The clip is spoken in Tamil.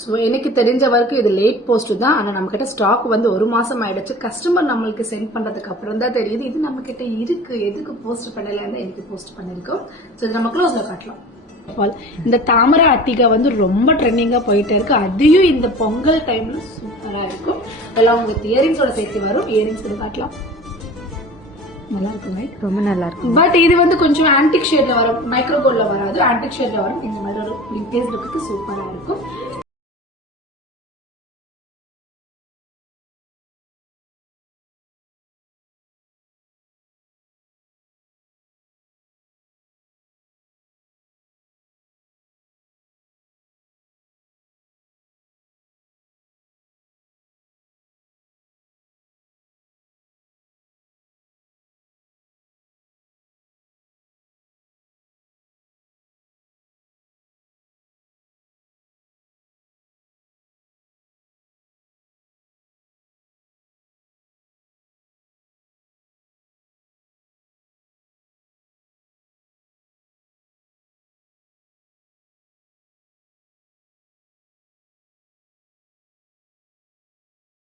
ஸோ எனக்கு தெரிஞ்ச வரைக்கும் இது லேட் போஸ்ட் தான். ஆனால் நம்ம கிட்ட ஸ்டாக் வந்து 1 மாசம் ஆயிடுச்சு. கஸ்டமர் நம்மளுக்கு சென்ட் பண்றதுக்கு அப்புறம் தான் தெரியுது இது நம்ம கிட்ட இருக்கு, எதுக்கு போஸ்ட் பண்ணலன்னு எனக்கு போஸ்ட் பண்ணிருக்கோம். ஸோ நம்ம க்ளோஸ்ல காட்டலாம். இந்த தாமரை அட்டிகா வந்து ரொம்ப ட்ரெண்டிங்கா போயிட்டே இருக்கு. அதையும் இந்த பொங்கல் டைம்ல சூப்பரா இருக்கும். எல்லாம் உங்களுக்கு இயரிங்ஸோட சேர்த்து வரும். இயரிங்ஸ் காட்டலாம். நல்லா இருக்கும், ரைட்? ரொம்ப நல்லா இருக்கும். பட் இது வந்து கொஞ்சம் ஆன்டிக் ஷேட்ல வரும், மைக்ரோ கோல்ட்ல வராது, ஆன்டிக் ஷேட்ல வரும். இந்த மாதிரி ஒரு விண்டேஜ் லுக்கு சூப்பரா இருக்கும்.